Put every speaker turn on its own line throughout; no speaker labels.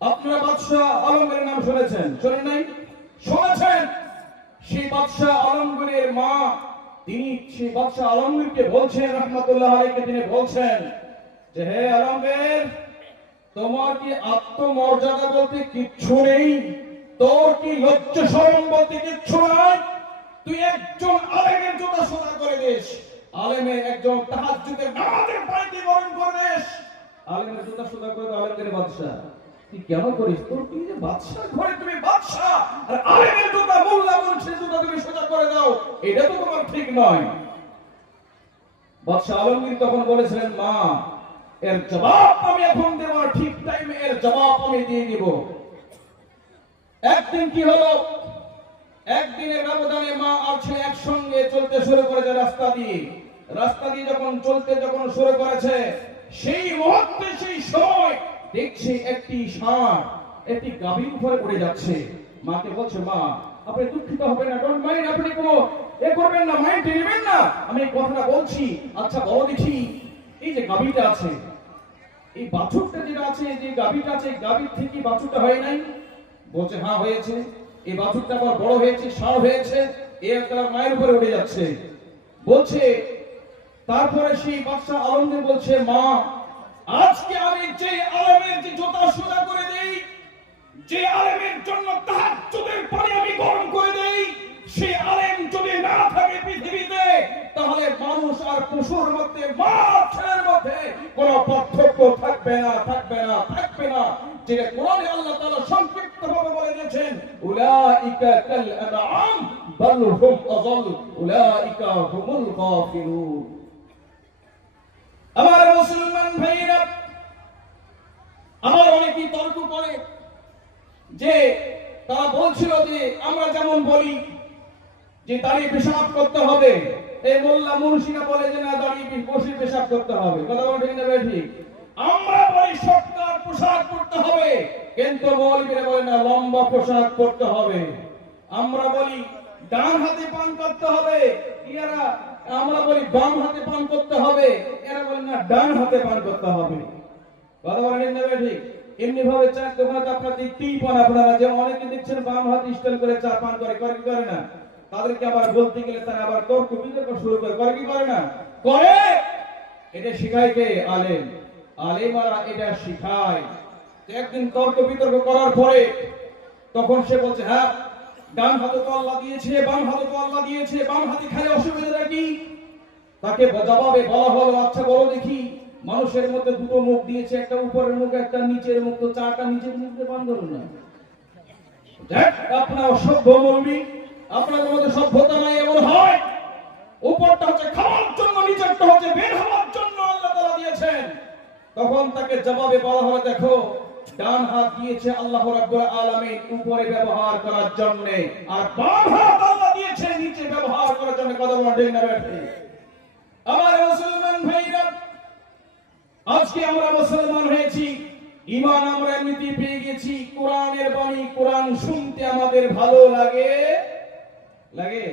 আপনারা বাদশাহ আলমের নাম শুনেছেন? শোনেন নাই? শুনেছেন? সেই বাদশাহ আলমগীরের মা, তিনি সেই বাদশাহ আলমগীরকে বলছেন, রহমতুল্লাহ আলাইকে তিনি বলছেন যে, হে আলমগীর, তোমার কি আত্মমর্যাদা বলতে কিচ্ছু নেই? তোর কি লজ্জা শরম বলতে কিচ্ছু নাই? তুই একজন আলেমের জুতা সোজা করে দিস। আলেমের একজন তাহাজ্জুদের নামাজের পানিতে গরম করে দিস। আলেমের জুতা সোজা করে দাও আলেমের বাদশা তুই কেন করিস? তোর কি যে বাদশা ঘরে তুমি আর মোল্লা জুতা তুমি সোজা করে দাও এটা তো তোমার ঠিক নয়। বাদশাহ আলমগীর তখন বলেছিলেন, মা, এর জবাব আমি এখন দেব ঠিক টাইমে এর জবাব আমি দিয়ে দিব। একদিন কি হলো? একদিনের ব্যবধানে মা আর ছেলে একসঙ্গে চলতে শুরু করেছে রাস্তা দিয়ে। রাস্তা দিয়ে যখন চলতে যখন শুরু করেছে সেই মুহূর্তে, সেই সময় দেখছে একটি ষাঁড়, একটি গাভীর উপরে পড়ে যাচ্ছে। মাকে বলছে, মা, আপনি দুঃখিত হবেন না ডোন্ট মাইন্ড আপনি কোনো এ করবেন না মাইন্ড নেবেন না। আমি এই কথাটা বলছি। আচ্ছা বলো দেখি এই যে গাভীটা আছে, এই বাছুরটা যেটা আছে, যে গাভীটা আছে গাভীর থেকে বাছুরটা হয় নাই? বলছে হ্যাঁ হয়েছে। এই বাছুরটা আবার বড় হয়েছে, ষাঁড় হয়েছে, এ তার মায়ের উপরে উঠে যাচ্ছে। বলছে তারপরে সেই বাচ্চা আলমদের বলছে, মা, আজকে আমি যে আলমের যে জোতা সোজা করে দেই, যে আলেমের জন্য তাহাজ্জুদের পানি আমি গরম করে দেই, সেই আলেম যদি না থাকে পৃথিবীতে, তাহলে মানুষ আর পশুর মধ্যে মাছ ছেলের মধ্যে কোন পার্থক্য থাকবে না থাকবে না থাকবে না। যেটা কোরআনে আল্লাহ তাআলা সংক্ষিপ্ত ভাবে বলে দিয়েছেন, উলাইকা কাল আনআম, বাল হুম আযাল, উলাইকা হুমুল গাফিলুন। আমার মুসলমান ভাইরা আমার অনেকেই তর্ক করে যে তারা বলছিল যে আমরা যেমন বলি যে দাঁড়িয়ে পেশাব করতে হবে। এই মোল্লা মুন্সিরা বলে যে না, দাঁড়িয়ে বসে পেশাব করতে হবে। কথা বলে ঠিক না ঠিক? আমরা বলি সরকার পোশাক হবে, কিন্তু বলে না, লম্বা পোশাক পরতে হবে। আমরা বলি ডান হাতে পান করতে হবে। এরা আমরা বলি বাম হাতে পান করতে হবে, এরা বলে না, ডান হাতে পান করতে হবে। কথা বলেন না ঠিক? এমনি ভাবে চার দোকানে তো আপনারা দেখতেই পান আপনারা যে অনেকে দেখছেন বাম হাত স্টাইল করে চা পান করে করে কি করে না? তাদেরকে আবার বলতে গেলে তারা আবার তর্ক বিতর্ক শুরু করে করে কি করে না? করে! এটা শিখায় কে? আলেম। আলেমারা এটা শিখায়। একদিন তর্ক বিতর্ক করার পরে তখন সে বলছে হ্যাঁ ডান হাতে তো আল্লাহ দিয়েছে, বাম হাতে তো আল্লাহ দিয়েছে, বাম হাতে খালি অসুবিধা কি? তাকে জবাবে বলা হলো আচ্ছা বলো দেখি। মানুষের মধ্যে দুটো মুখ দিয়েছে, একটা উপরের মুখ, একটা নিচের মুখ, তো চারটা নিচের মুখ দিয়ে পান করুন না। আপনার অসভ্য মৌলবি আপনাদের মধ্যে সভ্যতা নাই, এমন হয়। উপরটা হচ্ছে খাওয়ার জন্য, নিচেরটা হচ্ছে বের হওয়ার জন্য আল্লাহ তাআলা দিয়েছেন। তখন তাকে জবাবে বলা হলো, দেখো ডান হাত দিয়েছে আল্লাহ রাব্বুল আলামিন উপরে ব্যবহার করার জন্য, আর বাম হাত আল্লাহ দিয়েছে নিচে ব্যবহার করার জন্য। ঠিক না ব্যাঠি আমার মুসলমান ভাইরা, আজকে আমরা মুসলমান হয়েছি ইমান আমরা এমনিতেই পেয়ে গেছি। কোরআনের বাণী, কোরআন শুনতে আমাদের ভালো লাগে? লাগে?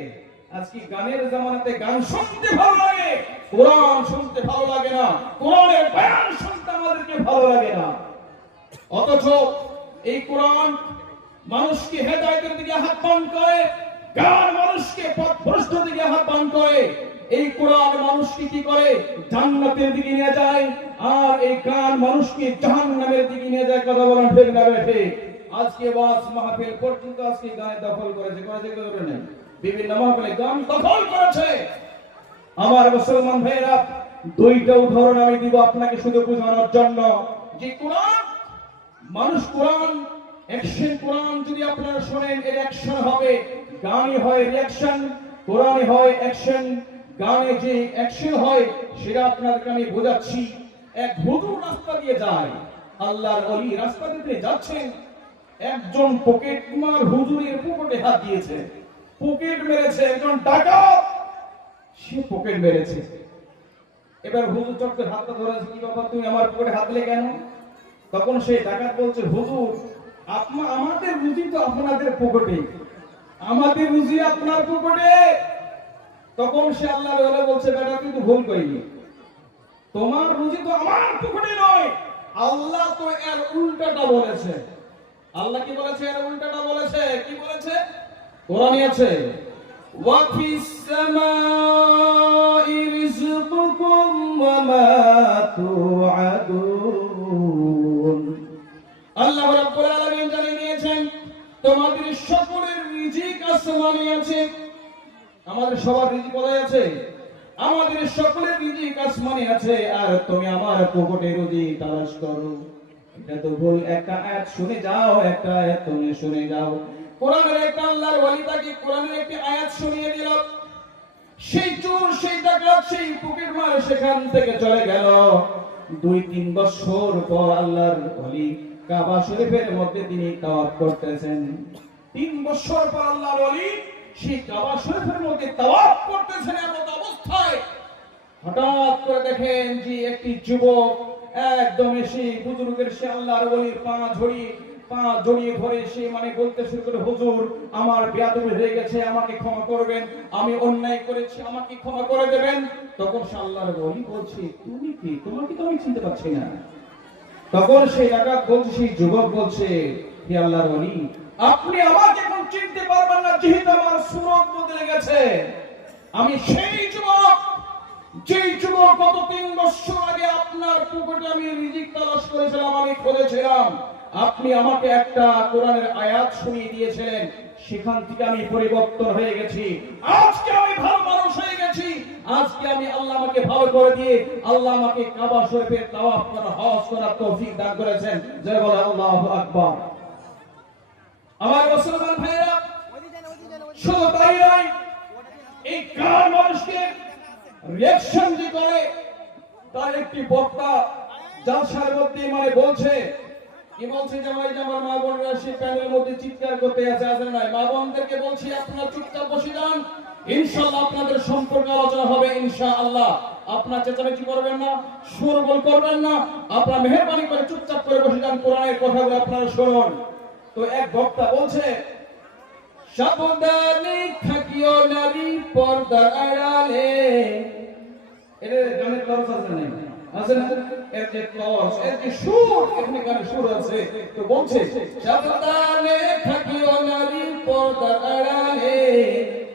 আজকে গানের জামানাতে গান শুনতে ভালো লাগে, কোরআন শুনতে ভালো লাগে না, কোরআনের বয়ান শুনতে আমাদেরকে ভালো লাগে না। অথচ এই কোরআন মানুষকে হেদায়তের দিকে আহ্বান করে, গান মানুষকে পথভ্রষ্ট দিকে আহ্বান করে। এই কোরআন মানুষকে কি করে? জান্নাতের দিকে নিয়ে যায়। আর এই গান মানুষকে জাহান্নামের দিকে নিয়ে যায়। কথা বলেন ঠিক না বেঠে আজকে ওয়াজ মাহফিল পর্যন্ত আজকে গানে দখল করেছে। করেছে করে নাই? বিভিন্ন মাহফিলে গান দখল করেছে। আমার মুসলমান ভাইয়েরা, দুইটা উদাহরণ আমি দিব আপনাকে শুধু বোঝানোর জন্য। যে কোরআন মানুষ কোরআন অ্যাকশন কোরআন যদি আপনারা শোনেন, এর অ্যাকশন হবে। গানে হয় রিঅ্যাকশন কোরআনে হয় অ্যাকশন গানে যে অ্যাকশন হয়, সেটা আপনাদেরকে আমি বোঝাচ্ছি। এক হুজুর রাস্তা দিয়ে যায়। আল্লাহর অলি রাস্তা দিয়ে যাচ্ছেন। একজন পকেট মার হুজুরের পকেটে হাত দিয়েছে। পকেট মেরেছে, একজন ডাকাত সে পকেট মেরেছে। এবার হুজুর চক্রের হাতটা ধরেছে, কি বাবা তুমি আমার পকেটে হাত দিলে কেন? তখন সেই ডাকাত বলছে, হুজুর, আপনা আমাদের রুজি তো আপনাদের পকেটে। আমাদের রুজি আপনার পকেটে। তখন সে আল্লাহ বলছে, বেটা, কিন্তু ভুল করিনি। তোমার রুজি তো আমার পকেটে নয়। আল্লাহ তো এর উল্টাটা বলেছে। আল্লাহ কি বলেছে? এর উল্টাটা বলেছে। কি বলেছে? কোরআনই আছে, ওয়া ফিস সামাই রিজকুকুম ওয়া মা তুআদুন। আল্লাহ রাব্বুল আলামিন জানিয়ে দিয়েছেন, তোমাদের সকলের রিজিক আসমানে আছে। আমাদের সবার রিজিক কোথায় আছে? আমাদের সকলের রিজিক আসমানে আছে। আর তুমি আমার পকেটে রুজি তালাশ করো। এটা তো ভুল। একটা আয়াত শুনে যাও, একটা আয়াত তুমি শুনে যাও। কোরআনের একটা আল্লাহর ওয়ালি তাকে কোরআনের একটি আয়াত শুনিয়ে দিল। সেই চোর, সেই ডাকাত, সেই পকেট মার সেখান থেকে চলে গেল। দুই, তিন বছর পর আল্লাহর ওয়ালি কাবা শরীফের মধ্যে তিনি তাওয়াফ করতেছেন। তিন বছর পর আল্লাহর ওয়ালি সেই কাবা শরীফের মধ্যে তাওয়াফ করতেছেন এমন অবস্থায়। হঠাৎ করে দেখেন যে একটি যুবক একদম এসে বুজুর্গের সে আল্লাহর ওলির পা ঝরিয়ে, পা জড়িয়ে ধরে সে মানে বলতে শুরু করে, হুজুর, আমার বিয়াদবি হয়ে গেছে, আমাকে ক্ষমা করবেন, আমি অন্যায় করেছি, আমাকে ক্ষমা করে দেবেন। তখন সে আল্লাহর ওলি বলছে, তুমি কি? তোমাকে তো আমি চিনতে পারছি না। তখন সেই ডাকাত বলছে সেই যুবক বলছে, হে আল্লাহর ওলি, আপনি আমাকে এখন চিনতে পারবেন না, যেহেতু আমার সুরত বদলে গেছে। আমি সেই যুবক, যেই যুবক গত তিন বছর আগে আপনার পুকুরে আমি রিজিক তালাশ করেছিলাম, আমি খুঁজেছিলাম আপনি আমাকে একটা কোরআনের আয়াত শুনিয়ে দিয়েছিলেন, সেখান থেকে আমি পরিবর্তন হয়ে গেছি। আজকে আমি আল্লাহ আমাকে ভালো করে দিয়ে আল্লাহ আমাকে কাবা শরীফের তাওয়াফ করা, হজ করার তৌফিক দান করেছেন। জয় বলে আল্লাহু আকবার। আমার মুসলমান ভাইরা শুধু তাই নয়, এই কার মানুষকে রিয়াকশন যে করে, তার একটি বক্তা জালসার মধ্যে মানে বলছে, কি বলছে যে ভাই আমার মা বোনরা সেই প্যানেলের মধ্যে চিৎকার করতে আছে আছে নাই? মা বোনদেরকে বলছি, আপনারা চুপচাপ বসে যান। ইনশাআল্লাহ আপনাদের সম্পর্কে আলোচনা হবে, ইনশাআল্লাহ। আপনারা চেঁচামেচি করবেন না, সুরবল করবেন না, আপনারা মেহরবানি করে চুপচাপ করে বসে যান, কোরআনের কথাগুলো আপনারা শুনুন। তো এক বক্তা বলছে, সাবধানে থাকিও নারী পর্দার আড়ালে। এটা গানের খরচ আছে না আছে না? এর যে খরচ, এর যে সুর, এখানে গানের সুর আছে। তো বলছে, সাবধানে থাকিও নারী পর্দার আড়ালে।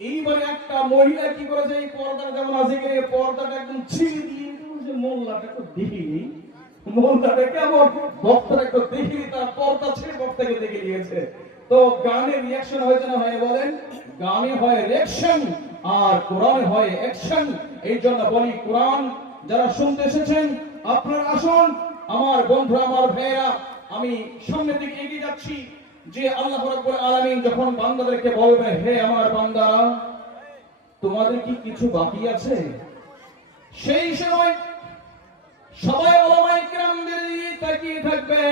এইবারে একটা মহিলা কি করেছে এই পর্দাটা যেমন আছে, এই পর্দাটা একদম ছিঁড়ে দিয়ে বলছে মোল্লাটা একটু দেখিনি। মোল্লাটা কেমন? বক্তাটা একটু দেখিনি, তার পর্দা ছেড়ে বক্তাকে দেখে দিয়েছে তো গানে রিয়াকশন হয়েছে না হয়, বলেন? গানে হয় রিয়াকশন আর কোরআনে হয় অ্যাকশন এই জন্য বলি, কোরআন যারা শুনতে এসেছেন, আপনারা আসুন। আমার বন্ধু, আমার ভাইয়েরা, আমি সামনের দিকে এগিয়ে যাচ্ছি। যে আল্লাহ রাব্বুল আলামিন যখন বান্দাদেরকে বলবে, হে আমার বান্দারা তোমাদের কি কিছু বাকি আছে? সেই সময় সবাই ওলামায়ে কিরামদের তাকিয়ে থাকবে।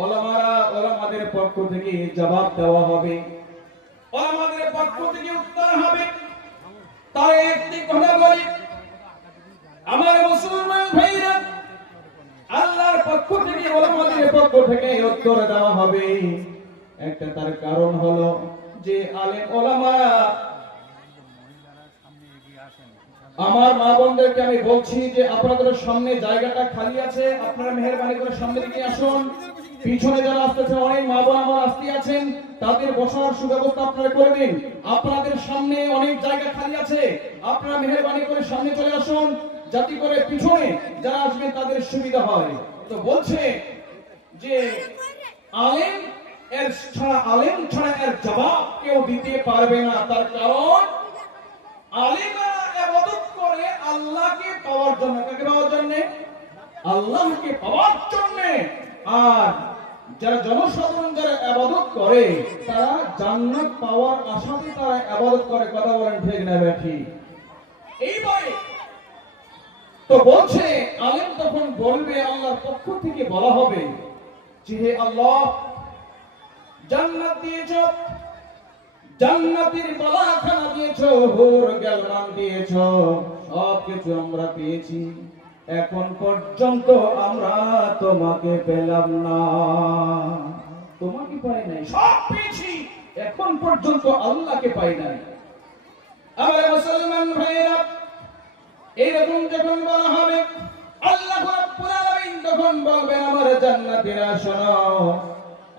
ওলামারা ওলামাদের পক্ষ থেকে জবাব দেওয়া হবে। ওলামাদের পক্ষ থেকে উত্তর হবে। তার একটি কথা বলি, আমার মুসলমান ভাইরা আল্লাহর পক্ষ থেকে ওলামাদের পক্ষ থেকে উত্তর দেওয়া হবে। একটা তার কারণ হলো যে ওলামারা আমার মা বোনদেরকে আমি বলছি যে আপনাদের সামনে জায়গাটা খালি আছে, আপনারা মেহরবানি করে সামনে দিকে আসুন। পিছনে যারা আসতেছেন অনেক মা বোন আমার আসতে আছেন, তাদের বসার সুব্যবস্থা আপনারা করে দিন। আপনাদের সামনে অনেক জায়গা খালি আছে, আপনারা মেহরবানি করে সামনে চলে আসুন। যাতে করে পিছনে যারা আসবেন তাদের সুবিধা হয়। তো বলছে যে আলেম এর ছাড়া, আলেম ছাড়া এর জবাব কেউ দিতে পারবে না। তার কারণ আলিমরা করে আল্লাহকে পাওয়ার জন্য। কাকে পাওয়ার আল্লাহকে পাওয়ার জন্য। আর যারা জনসাধারণ যারা ইবাদত করে, তারা জান্নাত পাওয়ার আশাতে তারা ইবাদত করে। কথা বলেন ঠিক না ব্যাঠি এইবারে তো বলছে আলেম তখন বলবে আল্লাহর পক্ষ থেকে বলা হবে যে হে আল্লাহ, জান্নাত দিয়েছ, জান্নাতের বালাখানা দিয়েছ, হোর গেলমান দিয়েছ, সব কিছু আমরা পেয়েছি। এখন পর্যন্ত আমরা তোমাকে পেলাম না। তোমাকে পাই নাই? সব পেয়েছি, এখন পর্যন্ত আল্লাহকে পাই নাই। আমার মুসলমান ভাইয়েরা, এরকম যখন বলা হবে আল্লাহ রাব্বুল বলবেন, আমার জান্নাতীরা, শোনো,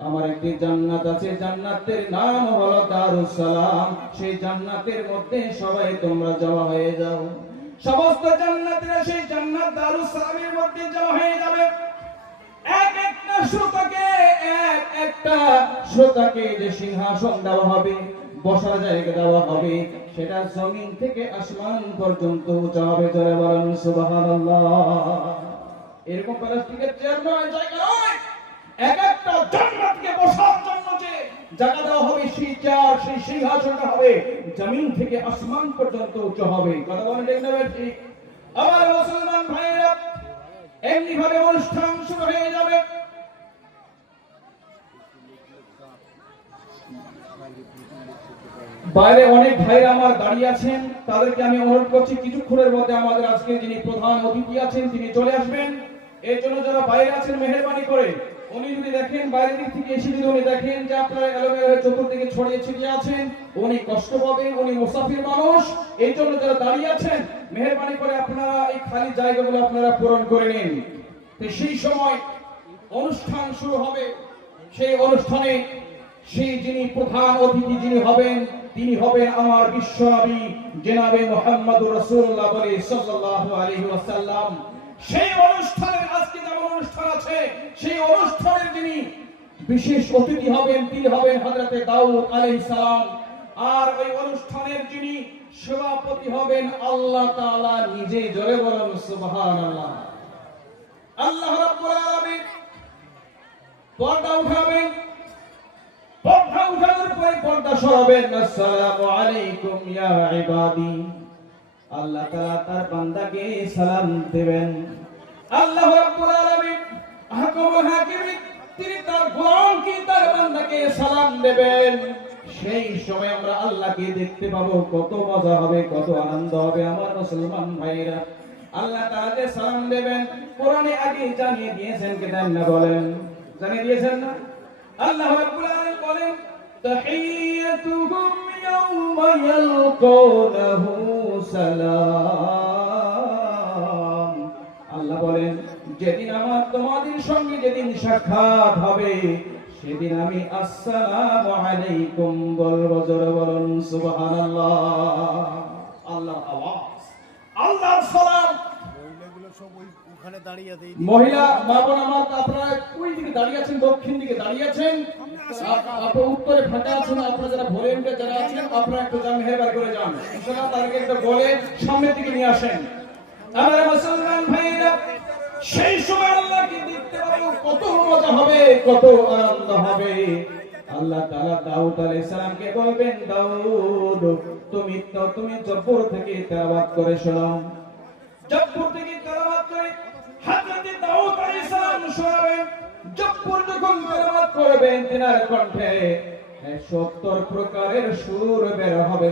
আমার একটি জান্নাত আছে, জান্নাতের নাম হলো দারুস সালাম সেই জান্নাতের মধ্যে সবাই তোমরা জমা হয়ে যাও। সমস্ত জান্নাতীরা সেই জান্নাত দারুস সালামের মধ্যে জমা হয়ে যাবে। এক একটা শ্রোতাকে, এক একটা শ্রোতাকে যে সিংহাসন দেওয়া হবে বসার জায়গা দেওয়া হবে। সেটা জমিন থেকে আসমান পর্যন্ত উঁচা জয় বলেন এরকম প্লাস্টিকের চেয়ার নয়, জায়গা নয়। এক একটা জান্নাতকে বসার জন্য যে জায়গা দেওয়া হবে, সেই চেয়ার, সেই সিংহাসনটা হবে, জমিন থেকে আসমান পর্যন্ত উঁচু হবে। কথা বলেন? ঠিক আমার মুসলমান ভাইয়েরা এমনি ভাবে অনুষ্ঠান শুরু হয়ে যাবে। বাইরে অনেক ভাইরা আমার দাঁড়িয়ে আছেন, তাদেরকে আমি অনুরোধ করছি কিছুক্ষণের মধ্যে আমাদের আজকে যিনি প্রধান অতিথি আছেন, তিনি চলে আসবেন। এর জন্য যারা বাইরে আছেন, মেহরবানি করে, উনি যদি দেখেন বাইরের দিক থেকে এসে যদি উনি দেখেন যে আপনারা এলোমেলো হয়ে চতুর্দিকে ছড়িয়ে ছিটিয়ে আছেন, উনি কষ্ট পাবেন, উনি মুসাফির মানুষ। এই জন্য যারা দাঁড়িয়ে আছেন, মেহরবানি করে আপনারা এই খালি জায়গাগুলো আপনারা পূরণ করে নিন। সেই সময় অনুষ্ঠান শুরু হবে। সেই অনুষ্ঠানে সেই যিনি প্রধান অতিথি যিনি হবেন, তিনি হবেন আমার বিশ্বনবী জেনাবে মোহাম্মদুর রাসূলুল্লাহ বলে সাল্লাল্লাহু আলাইহি ওয়াসাল্লাম। সেই অনুষ্ঠানের, আজকে যেমন অনুষ্ঠান আছে, সেই অনুষ্ঠানের যিনি বিশেষ অতিথি হবেন, তিনি হবেন হযরতে দাউদ আলাইহিস সালাম। আর ওই অনুষ্ঠানের যিনি সভাপতি হবেন, আল্লাহ তাআলা নিজে জোরে বলেন, সুবহানাল্লাহ। আল্লাহ রাব্বুল আলামিন পর্দা উঠাবেন। পর্দা উঠানোর পরে পর্দা সরাবেন। আসসালামু আলাইকুম ইয়া ইবাদি। আল্লাহ তাআলা তার বান্দাকে সালাম দেবেন। আল্লাহ রাব্বুল আলামিন আহকামুল হাকিমিন তিনি তার গোলামকে, তার বান্দাকে সালাম দেবেন। সেই সময় আমরা আল্লাহকে দেখতে পাবো, কত মজা হবে, কত আনন্দ হবে আমার মুসলমান ভাইরা আল্লাহ তাআলাকে সালাম দেবেন। কোরআনে আগে জানিয়ে দিয়েছেন, কেন বলেন? জানিয়ে দিয়েছেন না? আল্লাহ রাব্বুল আলামিন বলেন তাহিয়াতুহুম ইয়াওমা ইয়ালকাউনাহু সালাম। আল্লাহ বলেন যেদিন আমার তোমাদের সঙ্গে যেদিন সাক্ষাৎ হবে সেদিন আমি আসসালামু আলাইকুম বলব জোরে বলুন সুবহানাল্লাহ। আল্লাহ আওয়াজ আল্লাহর সালাম। মহিলা মা বোন আমার আপনারা ওই দিকে দাঁড়িয়ে আছেন দক্ষিণ দিকে দাঁড়িয়ে আছেন। আপনারা উত্তরে ফাঁকা আছেন, আপনারা যারা ভলেন্টিয়ার যারা আছেন, আপনারা একটু যান মেহরবানি করে যান। ইনশাআল্লাহ তাদেরকে একটু বলে সামনের দিকে নিয়ে আসেন। আমার মুসলমান ভাইরা সেই সময় আল্লাহকে দেখতে পাবো কত মজা হবে, কত আনন্দ হবে? আল্লাহ তাআলা দাউদ আলাইহিস সালামকে বলবেন, দাউদ, তুমি তো, তুমি জব্বর থেকে তেলাওয়াত করে শোনাও জব্বর থেকে তেলাওয়াত করে হযরত দাউদ আলাইহিস সালাম শোনাবেন যখন করবেন তিনার কণ্ঠে সত্তর প্রকারের সুর বের হবে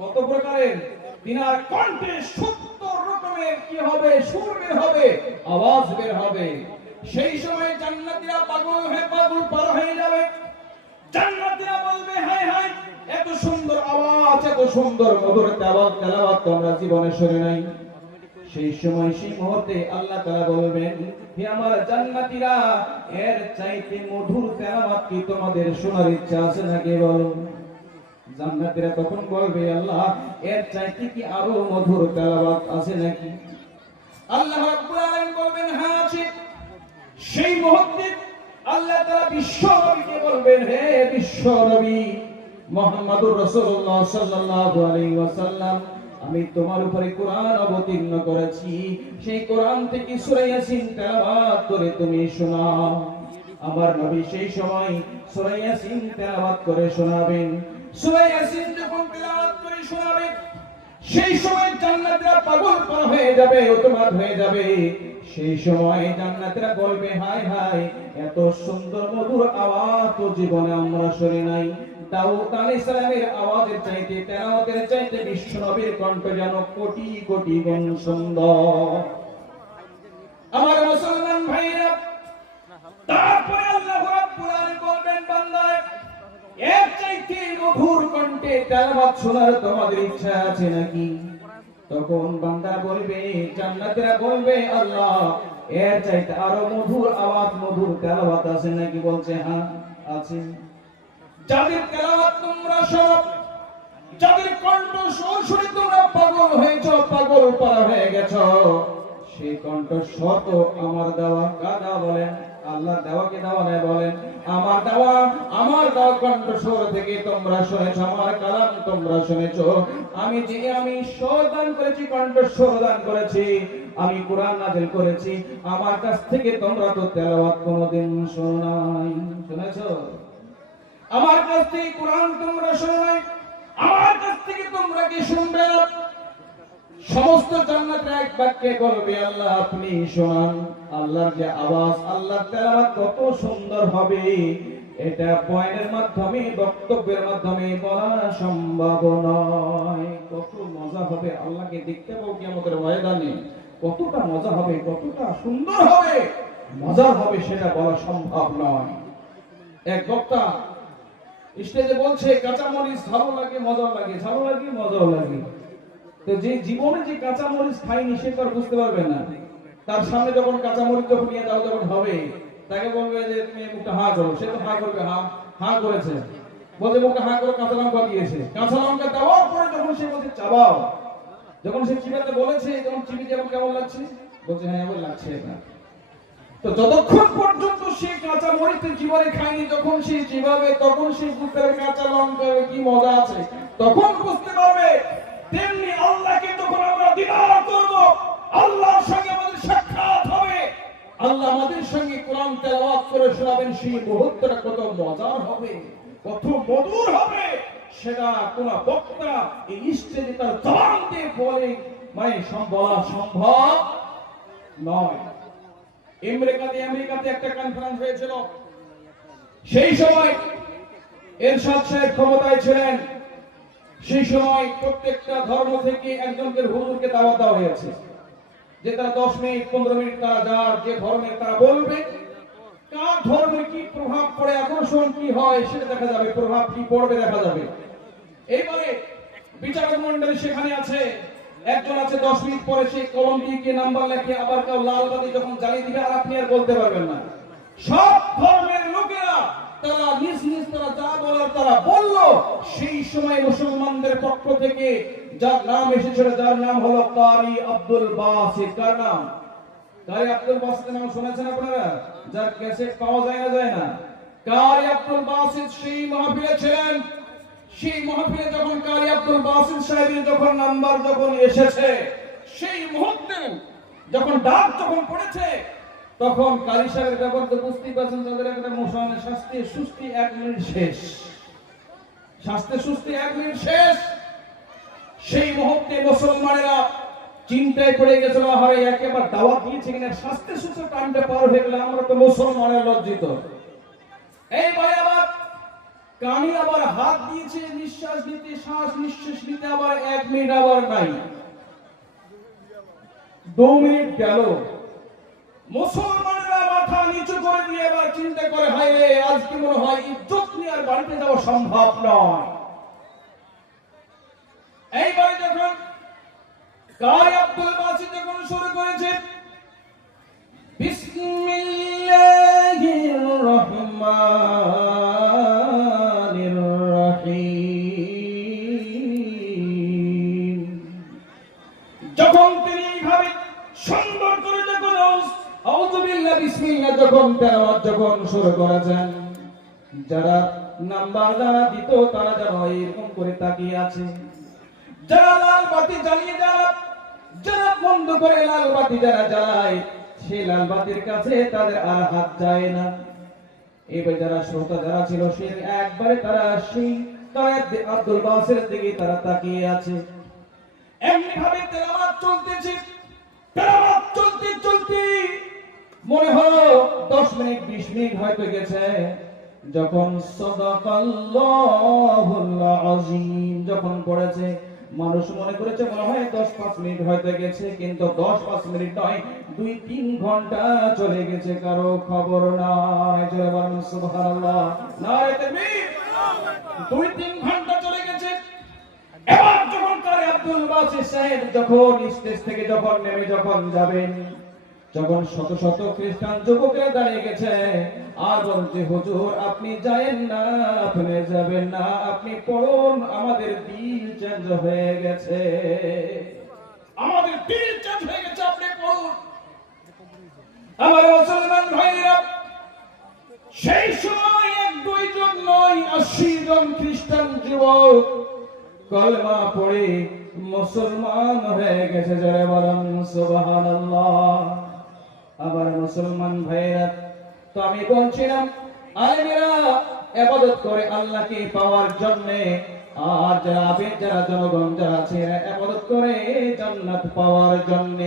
কত প্রকারের? তিনার কণ্ঠে সত্তর রকমের কি হবে? সুর বের হবে, আওয়াজ বের হবে। সেই সময় জান্নাতীরা পাগল হয়ে পাগল পার হয়ে যাবে। জান্নাতীরা বলবে, হায় হায়, এত সুন্দর আওয়াজ, এত সুন্দর মধুর তেলাওয়াত আমরা জীবনে শুনি নাই। সেই সময়, সেই মুহূর্তে আল্লাহ তাআলা বলবেন, হে আমার জান্নাতীরা, এর চাইতে মধুর তেলাওয়াত কি তোমাদের শোনার ইচ্ছা আছে নাকি বলো? জান্নাতীরা তখন বলবে, আল্লাহ, এর চাইতে কি আরও মধুর তেলাওয়াত আছে নাকি? আল্লাহ রাব্বুল আলামিন বলবেন হ্যাঁ আছে। সেই মুহূর্তে আল্লাহ তাআলা বিশ্ব বলবেন, হে বিশ্ব নবী, মুহাম্মদুর রাসূলুল্লাহ সাল্লাল্লাহু আলাইহি ওয়াসাল্লাম আমি তোমার উপরে কোরআন অবতীর্ণ করেছি। সেই কোরআন থেকে সূরা ইয়াসিন তেলাওয়াত করে তুমি শোনাও। আমার নবী সেই সময় সূরা ইয়াসিন তেলাওয়াত করে শোনাবেন। সূরা ইয়াসিন যখন তেলাওয়াত করে শোনাবেন, সেই সময় জান্নাতীরা পাগল পার হয়ে যাবে উন্মাদ হয়ে যাবে। সেই সময় জান্নাতীরা বলবে, হায় হায়, এত সুন্দর মধুর আওয়াজ তো জীবনে আমরা শুনি নাই। দাউদ আলাইহিস সালামের আওয়াজের চাইতে, তেলাওয়াতের চাইতে বিশ্ব নবীর কণ্ঠ যেন কোটি কোটি গুণ সুন্দর। আমার মুসলমান ভাইরা, তারপরে আল্লাহ রাব্বুল আলামিন বলবেন, বান্দারে, এর চাইতে মধুর কণ্ঠে তেলাওয়াত শোনার তোমাদের ইচ্ছা আছে নাকি? তখন বান্দা বলবে, জান্নাতীরা বলবে, আল্লাহ, এর চাইতে আরও মধুর আওয়াজ, মধুর তেলাওয়াত আছে নাকি? বলছে হ্যাঁ আছে। যাদের তেলাওয়াত তোমরা সব, যাদের কণ্ঠ স্বর শুনে তোমরা পাগল হয়েছ, পাগল পারা হয়ে গেছ, সেই কণ্ঠ স্বর তো আমার দেওয়া কাদা বলেন? আল্লাহ দেওয়াকে দেওয়া নেয় বলেন? আমার দেওয়া আমার দেওয়া কণ্ঠ স্বর থেকে তোমরা শুনেছ, আমার কালাম তোমরা শুনেছ। আমি যে, আমি স্বর দান করেছি, কণ্ঠ স্বর দান করেছি, আমি কোরআন নাজিল করেছি, আমার কাছ থেকে তোমরা তো তেলাওয়াত কোনোদিন শোনো নাই। শুনেছো? আমার কাছ থেকে কোরআন তোমরা শোনো নাই। আমার কাছ থেকে তোমরা কি শুনবে? না সমস্ত এক বাক্যে আল্লাহ, আপনি শোনান। আল্লাহর যে আওয়াজ তেলাওয়াত কত সুন্দর হবে। এটা পয়েন্টের মাধ্যমে, বক্তব্যের মাধ্যমে বলা সম্ভব নয়। কত মজা হবে আল্লাহকে দেখতে পাবো কি আমাদের ময়দানে। কতটা মজা হবে, কতটা সুন্দর হবে। মজার হবে সেটা বলা সম্ভব নয়। এক বক্তা স্টেজে বলছে কাঁচা মরিচ ভালো লাগে মজা লাগে। ভালো লাগে, মজাও লাগে। তো যে জীবনে যে কাঁচা মরিচ খায়নি সে তো আর বুঝতে পারবে না। তার সামনে যখন কাঁচা মরিচ যখন নিয়ে যাও যখন হবে, তাকে বলবে যে, তুমি মুখটা হা করো। সে তো হা করবে, হা হা করেছে। বলছে, মুখটা হা করে কাঁচা লঙ্কা দিয়েছে। কাঁচা লঙ্কা দেওয়ার পরে যখন সে বলছে, চাবাও। যখন সে চিবাতে বলেছে যখন চিবি যেমন কেমন লাগছে? বলছে হ্যাঁ এমন লাগছে এটা যতক্ষণ পর্যন্ত সে কাঁচা মরিচের জীবনে খায়নি, যখন সে তখন সে বুঝতে পারবে কাঁচা কি মজা আছে? তখন বুঝতে পারবে, তেমনি আল্লাহকে তখন আমরা দিদার করব, আল্লাহর সঙ্গে আমাদের সাক্ষাৎ হবে। আল্লাহ আমাদের সঙ্গে কোরআন তেলাওয়াত করে শোনাবেন, সেই মুহূর্তটা কত মজার হবে, কত মধুর হবে। সেটা কোন বক্তা এই তার জবান দিয়ে বলে মানে সম্ভব নয়। আমেরিকাতে আমেরিকাতে একটা কনফারেন্স হয়েছিল। সেই সময় সাহেব ক্ষমতায় ছিলেন। সেই সময় প্রত্যেকটা ধর্ম থেকে একজনকে হুজুরকে দেওয়া হয়েছে। যে তারা দশ মিনিট, পনেরো মিনিট তারা যার যে ধর্মের তারা বলবে। কার ধর্মে কি প্রভাব পড়ে, আকর্ষণ কি হয়, সেটা দেখা যাবে, প্রভাব কি পড়বে দেখা যাবে। এইবারে বিচারক মন্ডলী সেখানে আছে। একজন আছে দশ মিনিট পরে সেই কলম দিয়ে গিয়ে নাম্বার লেখে, আবার কেউ লাল বাতি যখন জ্বালিয়ে দিবে, আর আপনি আর বলতে পারবেন না। সব ধর্মের লোকেরা, তারা নিজ নিজ, তারা যা বলার তারা বলল। সেই সময় মুসলমানদের পক্ষ থেকে যার নাম এসেছিল, যার নাম হলো কারি আব্দুল বাসির কার নাম? কারি আব্দুল নাম শুনেছেন আপনারা? যার ক্যাসেট পাওয়া যায় না যায় না। কারি আব্দুল বাসির সেই মাহফিলে ছিলেন। সেই মাহফিলে যখন কারি আব্দুল বাসির সাহেবের যখন নাম্বার যখন এসেছে, সেই মুহূর্তে যখন ডাক যখন পড়েছে, তখন কারি সাহেবের ব্যাপার তো বুঝতেই পারছেন তাদের একটা মোশানের শাস্তি সুস্তি এক মিনিট শেষ। শাস্তি সুস্তি এক মিনিট শেষ। সেই মুহূর্তে মুসলমানেরা চিন্তায় পড়ে গেছিল আরে একেবারে দাওয়াত দিয়েছে কিনা শাস্তি সুস্থ টাইমটা পার হয়ে গেলে আমরা তো মুসলমানের লজ্জিত। এইবারে আবার কানে আবার হাত দিয়েছে, নিঃশ্বাস নিতে, শ্বাস নিঃশ্বাস নিতে আবার এক মিনিট আবার নাই। দু মিনিট গেল। মুসলমানরা মাথা নিচু করে দিয়ে এবার চিন্তা করে, হায় রে আজকে মনে হয় ইজ্জত নিয়ে আর বাড়িতে যাওয়া সম্ভব নয়? এইবারে যখন কারি আব্দুল বাসিত যখন শুরু করেছে যখন শুরু করেছেন যারা নাম্বার যারা দিত, তারা যেন এরকম করে তাকিয়ে আছে। যারা লাল বাতি জ্বালিয়ে যারা যারা বন্ধ করে লাল বাতি যারা জ্বালায়, সেই লাল বাতির কাছে তাদের আর হাত যায় না। এবার যারা শ্রোতা যারা ছিল, সে একবারে তারা সেই আব্দুল বাসের দিকে তারা তাকিয়ে আছে। এমনি ভাবে তেলাওয়াত চলতেছে। চলতে চলতে চলতে মনে হলো দশ মিনিট, বিশ মিনিট হয়তো গেছে। যখন আযীম যখন পড়েছে, মানুষ মনে করেছে মনে হয় দশ পাঁচ মিনিট হয়তো গেছে, কিন্তু দশ পাঁচ মিনিট নয়, দুই তিন ঘণ্টা চলে গেছে, কারও খবর নাই। জয় বলেন দুই তিন ঘণ্টা চলে গেছে। এবার যখন করে আব্দুল সাহেব যখন স্টেজ থেকে যখন নেমে যখন যাবেন যখন শত শত খ্রিস্টান যুবকেরা দাঁড়িয়ে গেছে, আর বলছে হুজুর, আপনি যায়েন না, আপনি যাবেন না, আপনি পড়ুন, আমাদের দিল চেঞ্জ হয়ে গেছে। আমাদের দিল চেঞ্জ হয়ে গেছে, আপনি পড়ুন। আমার মুসলমান ভাইরা সেই সময় এক দুইজন নয়, আশি জন খ্রিস্টান যুবক কলমা পড়ে মুসলমান হয়ে গেছে যারা বলেন, সুবহানাল্লাহ। আবার মুসলমান ভাইরা তো আমি বলছিলাম, আলেমেরা এবাদত করে আল্লাহকে পাওয়ার জন্য, আর যারা আবেদ যারা জনগণ, যারা আছে এবাদত করে জান্নাত পাওয়ার জন্য।